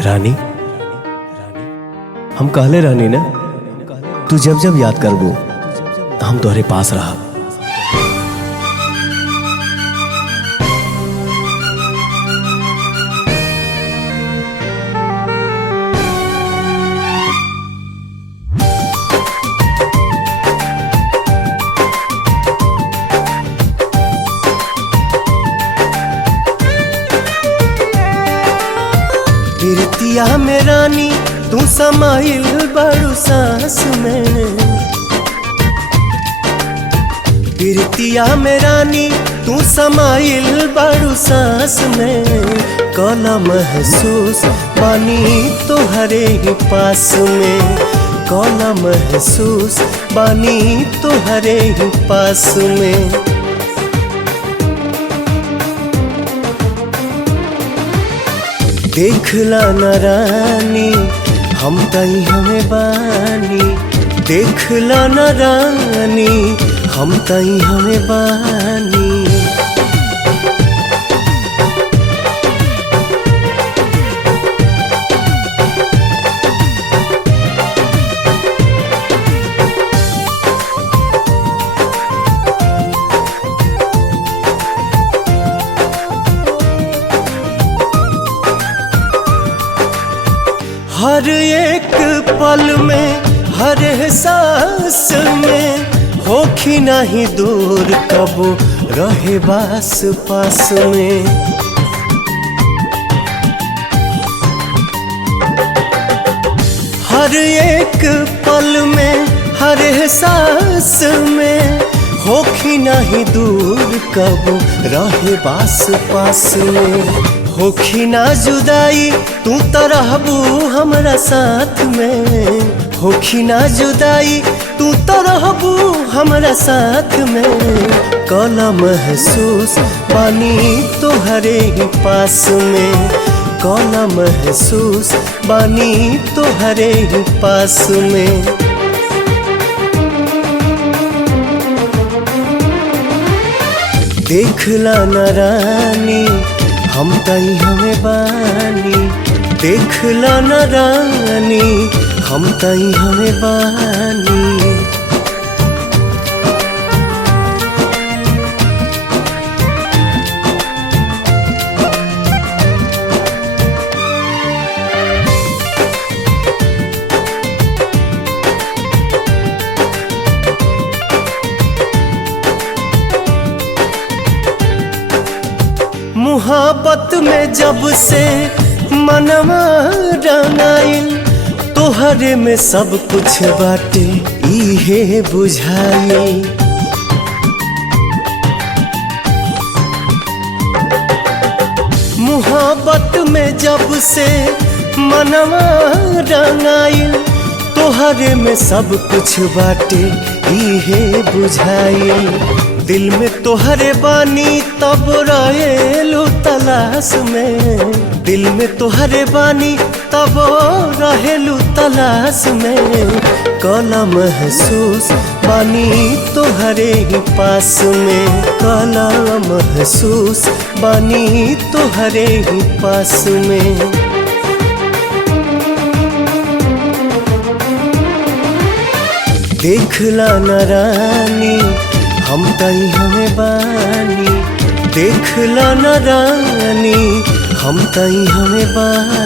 रानी, हम कहले रहनी ना, तू जब जब याद करबो हम तोहरे पास रहा। प्रीतिया में रानी तू समाइल बड़ू सांस में, प्रीतिया में रानी तू समाइल बड़ू सांस में। कला महसूस बानी तोहरे ही पास में, कला महसूस बानी तोहरे ही पास में। देखला न रानी हम तई हमें बानी, देखला न रानी हम तई हमें बानी। हर एक पल में हर एहसास में होखी नहीं दूर कबो रहे बास पास में। हर एक पल में हर एहसास में होखी नहीं दूर कबो रहे बास पास में। होखी ना जुदाई तू तो रहबू हमरा साथ में, होखी ना जुदाई तू तो रहबू हमरा साथ में। कला महसूस बानी तोहरे ही पास में, कला महसूस बानी तोहरे ही पास में। देखला न रानी हम तई हमें बानी, देखला न रानी हम तई हमें बानी। मुहब्बत में जब से मनवा रंगाइल, तोहरे में सब कुछ बाटे इहे बुझाई। मुहब्बत में जब से मनवा रंगाइल, तोहरे में सब कुछ बाटे इहे बुझाई। दिल में तोहरे बानी तब रहेलू तलाश में, दिल में तोहरे बानी तब रहेलू तलाश में। कला महसूस बानी तोहरे ही पास में, कला महसूस बानी तोहरे ही पास में। देखला न रानी हम तई हमें बानी, देखला न रानी हम तई हमें बानी।